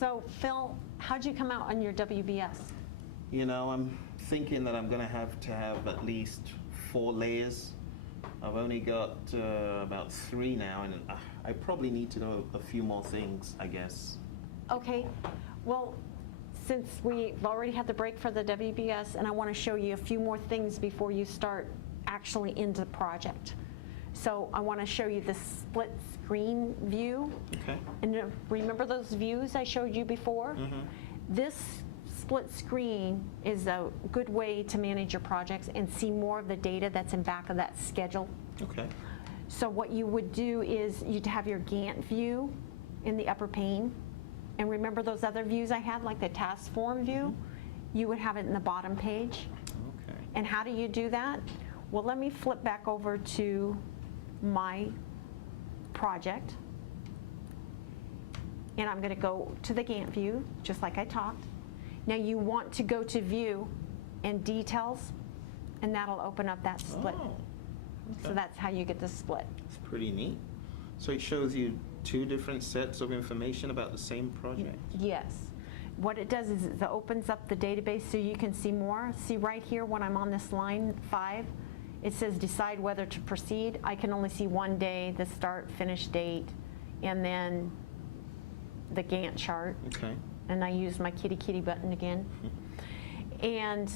So Phil, how'd you come out on your WBS? You know, I'm thinking that I'm going to have at least 4 layers. I've only got about 3 now, and I probably need to know a few more things, I guess. Okay, well, since we've already had the break for the WBS, and I want to show you a few more things before you start actually into the project. So I want to show you the split screen view. Okay. And remember those views I showed you before? Mm-hmm. This split screen is a good way to manage your projects and see more of the data that's in back of that schedule. Okay. So what you would do is you'd have your Gantt view in the upper pane. And remember those other views I had, like the task form view? Mm-hmm. You would have it in the bottom page. Okay. And how do you do that? Well, let me flip back over to my project. And I'm going to go to the Gantt view, just like I talked. Now you want to go to view and details, and that'll open up that split. Oh, okay. So that's how you get the split. It's pretty neat. So it shows you 2 different sets of information about the same project. Yes. What it does is it opens up the database so you can see more. See right here when I'm on this line 5, it says decide whether to proceed. I can only see 1 day, the start, finish date, and then the Gantt chart. Okay. And I use my kitty button again. And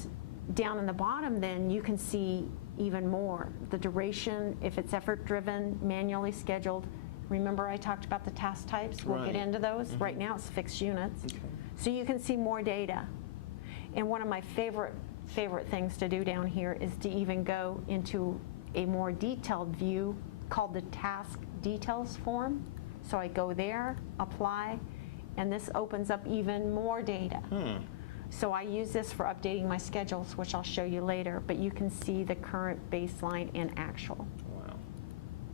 down in the bottom then you can see even more. The duration, if it's effort driven, manually scheduled. Remember I talked about the task types? We'll get into those. Mm-hmm. Right now it's fixed units. Okay. So you can see more data. And one of my favorite things to do down here is to even go into a more detailed view called the task details form. So I go there, apply, and this opens up even more data. So I use this for updating my schedules, which I'll show you later, but you can see the current baseline and actual. Wow.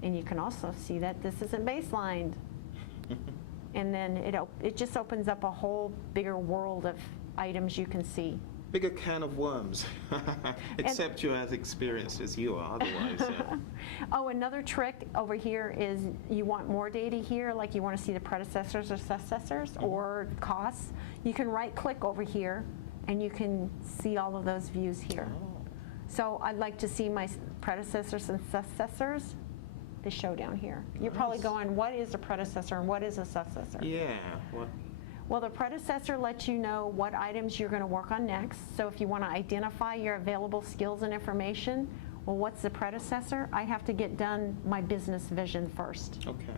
And you can also see that this isn't baselined. And then it just opens up a whole bigger world of items you can see. Bigger can of worms, except you're as experienced as you are otherwise. Yeah. Oh, another trick over here is you want more data here, like you want to see the predecessors or successors or costs. You can right click over here and you can see all of those views here. Oh. So I'd like to see my predecessors and successors. They show down here. You're probably going, what is a predecessor and what is a successor? Yeah. What? Well, the predecessor lets you know what items you're going to work on next. So if you want to identify your available skills and information, well, what's the predecessor? I have to get done my business vision first. Okay.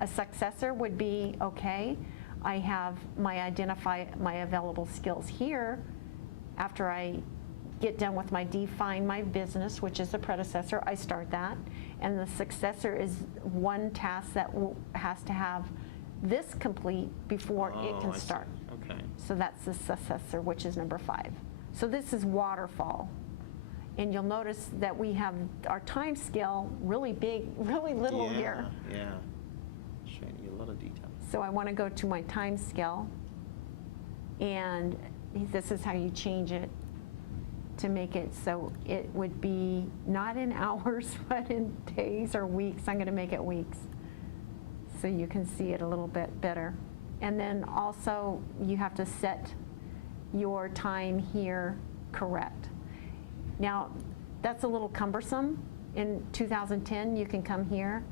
A successor would be, okay, I have identify my available skills here. After I get done with my define my business, which is the predecessor, I start that. And the successor is one task that has to have this complete before it can start. Okay. So that's the successor, which is number 5. So this is waterfall. And you'll notice that we have our time scale really big, really little here. Yeah, showing you a lot of detail. So I want to go to my time scale, and this is how you change it to make it so it would be not in hours, but in days or weeks. I'm going to make it weeks, so you can see it a little bit better. And then also you have to set your time here correct. Now that's a little cumbersome. In 2010 you can come here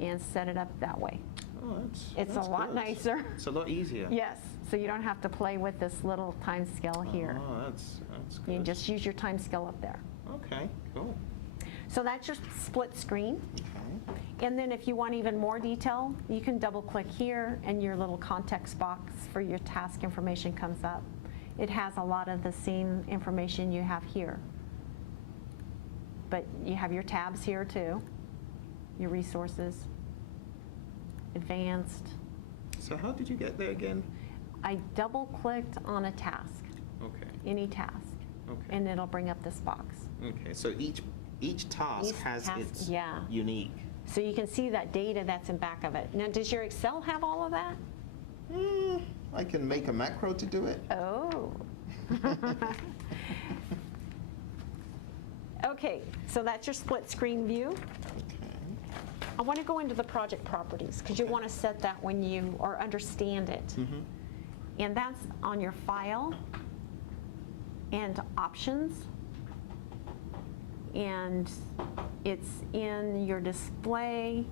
and set it up that way. Oh, it's a lot nicer. It's a lot easier. Yes, so you don't have to play with this little time scale here. Oh, that's good. You just use your time scale up there. Okay, cool. So that's your split screen. Okay. And then if you want even more detail, you can double click here and your little context box for your task information comes up. It has a lot of the same information you have here. But you have your tabs here too, your resources, advanced. So how did you get there again? I double clicked on a task. Okay. Any task. Okay. And it'll bring up this box. Okay, so each task has its unique. So you can see that data that's in back of it. Now, does your Excel have all of that? I can make a macro to do it. Oh. Okay, so that's your split screen view. Okay. I want to go into the project properties because you want to set that when you, or understand it. And that's on your file and options. And it's in your display.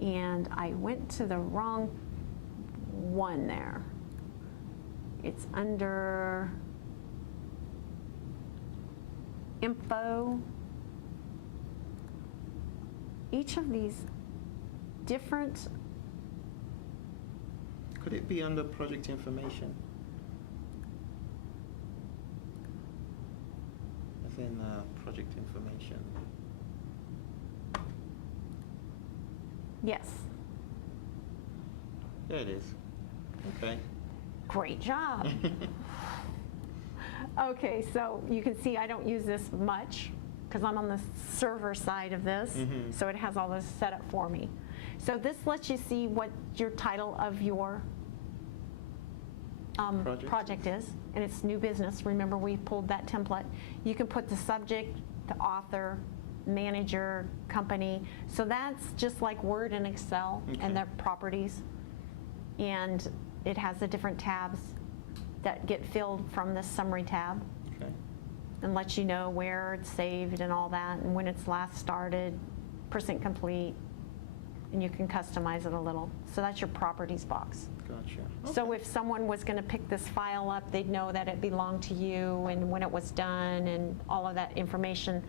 And I went to the wrong one there. It's under info. Each of these different. Could it be under project information? As in project information. Yes. There it is. Okay. Great job. Okay, so you can see I don't use this much because I'm on the server side of this, so it has all this set up for me. So this lets you see what your title of your project is, and it's new business. Remember, we pulled that template. You can put the subject, the author, manager, company. So that's just like Word and Excel and their properties. And it has the different tabs that get filled from this summary tab. Okay. And lets you know where it's saved and all that, and when it's last started, percent complete, and you can customize it a little. So that's your properties box. Gotcha. So if someone was going to pick this file up, they'd know that it belonged to you and when it was done and all of that information,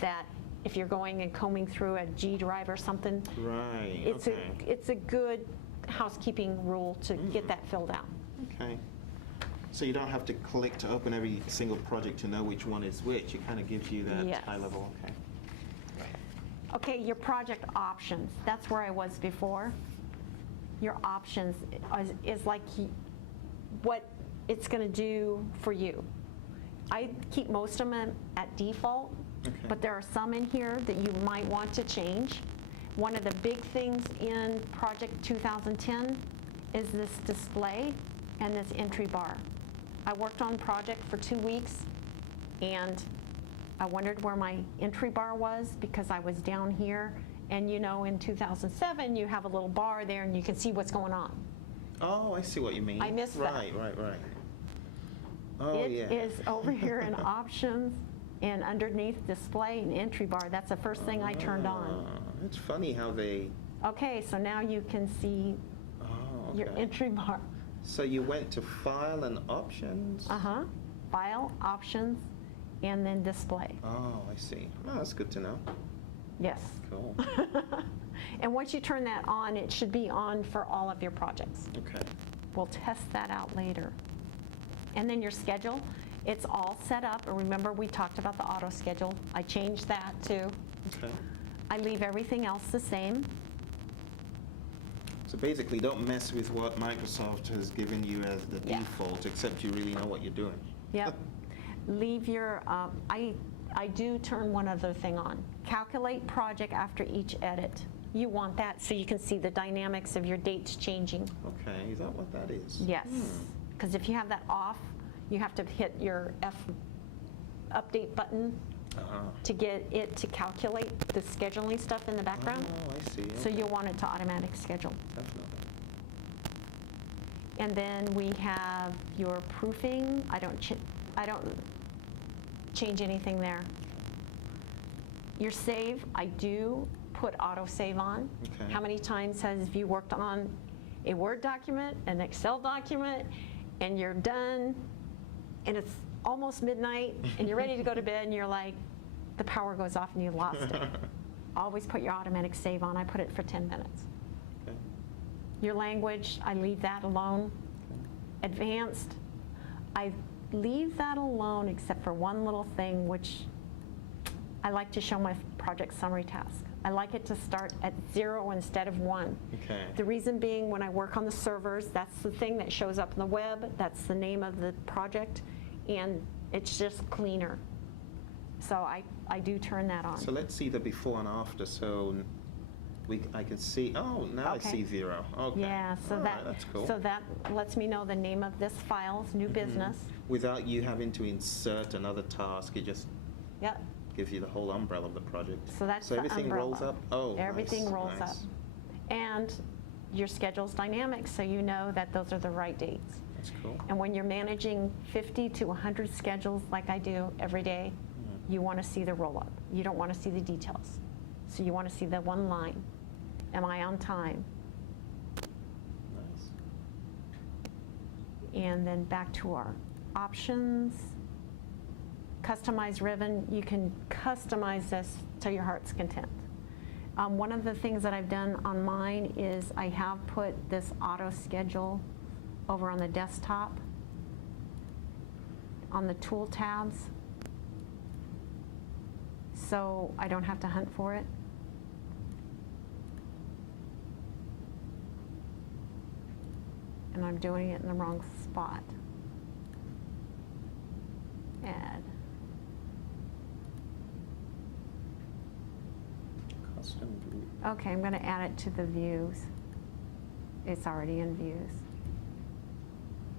that if you're going and combing through a G drive or something, Right. it's a good housekeeping rule to get that filled out. Okay. So you don't have to click to open every single project to know which one is which. It kind of gives you that Yes. high level. Okay. Okay, your project options. That's where I was before. Your options is like what it's going to do for you. I keep most of them at default, but there are some in here that you might want to change. One of the big things in Project 2010 is this display and this entry bar. I worked on project for 2 weeks, and I wondered where my entry bar was because I was down here. And you know, in 2007, you have a little bar there and you can see what's going on. Oh, I see what you mean. I missed that. Right. Oh, It yeah. is over here in options and underneath display and entry bar. That's the first thing I turned on. It's funny how they... Okay, so now you can see your entry bar. So you went to File and Options? File, options, and then display. Oh, I see. Oh, that's good to know. Yes. Cool. And once you turn that on, it should be on for all of your projects. Okay. We'll test that out later. And then your schedule, it's all set up. And remember, we talked about the auto schedule. I changed that too. Okay. I leave everything else the same. So basically, don't mess with what Microsoft has given you as the default, except you really know what you're doing. Yep. Leave your, I do turn one other thing on. Calculate project after each edit. You want that so you can see the dynamics of your dates changing. Okay, is that what that is? Yes, because if you have that off, you have to hit your update button to get it to calculate the scheduling stuff in the background. Oh, I see. So you'll want it to automatic schedule. Definitely. And then we have your proofing. I don't change anything there. Your save, I do put Autosave on. Okay. How many times have you worked on a Word document, an Excel document, and you're done, and it's almost midnight, and you're ready to go to bed, and you're like, the power goes off and you lost it. Always put your automatic save on. I put it for 10 minutes. Okay. Your language, I leave that alone. Advanced, I leave that alone except for one little thing, which I like to show my project summary task. I like it to start at 0 instead of 1. Okay. The reason being, when I work on the servers, that's the thing that shows up on the web, that's the name of the project, and it's just cleaner. So I do turn that on. So let's see the before and after. So I can see, oh, now Okay. I see 0. Okay. Yeah, so All that right, that's cool. so that lets me know the name of this file's new business. Without you having to insert another task, it just Yep. gives you the whole umbrella of the project. So that's so the everything umbrella. rolls up? Oh, Everything nice, rolls nice. up. And your schedule's dynamic, so you know that those are the right dates. That's cool. And when you're managing 50 to 100 schedules like I do every day, you want to see the roll-up. You don't want to see the details. So you want to see the one line. Am I on time? Nice. And then back to our options. Customize ribbon. You can customize this to your heart's content. One of the things that I've done on mine is I have put this auto schedule over on the desktop on the tool tabs, so I don't have to hunt for it. And I'm doing it in the wrong spot. Add. Custom view. Okay, I'm going to add it to the views. It's already in views.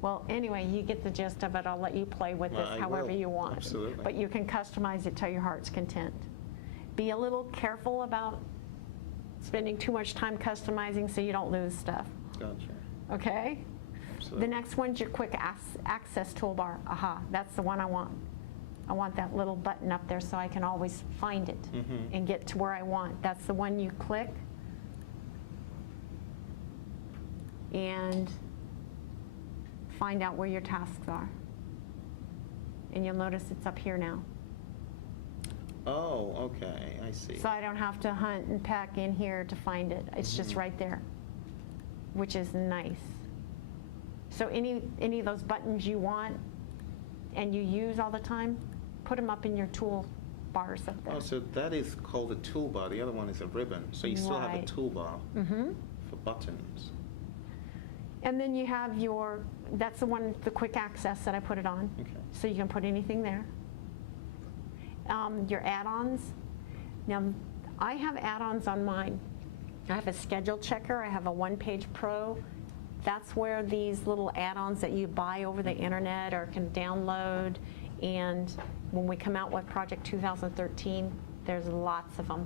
Well, anyway, you get the gist of it. I'll let you play with this I however will. you want. Absolutely. But you can customize it to your heart's content. Be a little careful about spending too much time customizing so you don't lose stuff. Gotcha. Okay? Absolutely. The next one's your quick access toolbar. Aha, that's the one I want. I want that little button up there so I can always find it and get to where I want. That's the one you click. And find out where your tasks are. And you'll notice it's up here now. Oh, okay, I see. So I don't have to hunt and peck in here to find it. It's just right there, which is nice. So any of those buttons you want and you use all the time, put them up in your tool bars up there. Oh, so that is called a toolbar. The other one is a ribbon. So you still have a Right. toolbar for buttons. And then you have that's the one, the quick access that I put it on. Okay. So you can put anything there. Your add-ons. Now, I have add-ons on mine. I have a schedule checker. I have a one-page pro. That's where these little add-ons that you buy over the internet or can download. And when we come out with Project 2013, there's lots of them.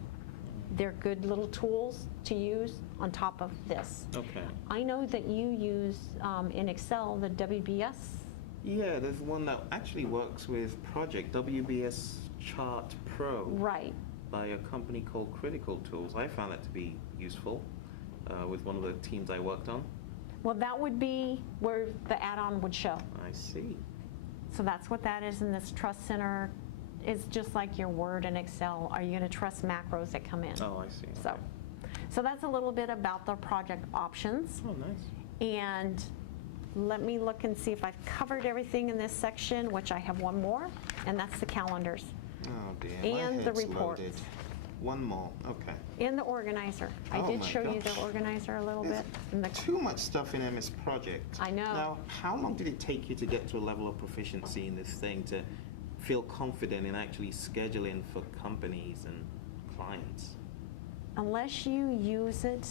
They're good little tools to use on top of this. Okay. I know that you use in Excel the WBS. Yeah, there's one that actually works with Project WBS Chart Pro Right. by a company called Critical Tools. I found that to be useful with one of the teams I worked on. Well, that would be where the add-on would show. I see. So that's what that is in this Trust Center. It's just like your Word and Excel. Are you going to trust macros that come in? Oh, I see. So that's a little bit about the project options. Oh, nice. And let me look and see if I've covered everything in this section, which I have one more, and that's the calendars Oh, dear. and My the head's reports. loaded. One more. Okay. And the organizer. I Oh did my show you the gosh. organizer a little There's bit. And the, too much stuff in MS Project. I know. Now, how long did it take you to get to a level of proficiency in this thing to feel confident in actually scheduling for companies and clients? unless you use it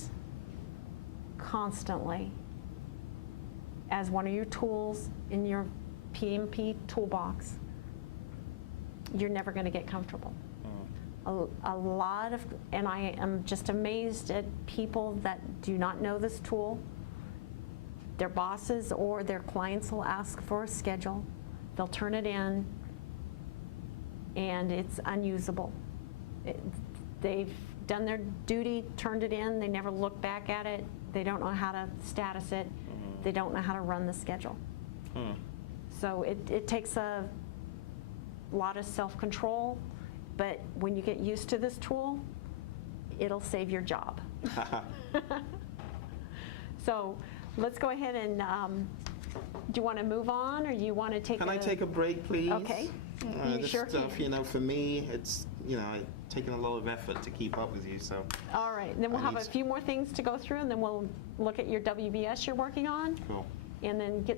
constantly as one of your tools in your PMP toolbox, you're never going to get comfortable. A lot of, and I am just amazed at people that do not know this tool. Their bosses or their clients will ask for a schedule. They'll turn it in, and it's unusable. They've done their duty, turned it in, they never look back at it. They don't know how to status it. They don't know how to run the schedule. So it takes a lot of self-control, but when you get used to this tool, it'll save your job. So let's go ahead and, do you want to move on, or you want to take Can I take a break, please? Okay. You This sure stuff, can. for me, it's, it's taken a lot of effort to keep up with you, so. All right, and then we'll I have a need- few more things to go through, and then we'll look at your WBS you're working on, Cool. and then get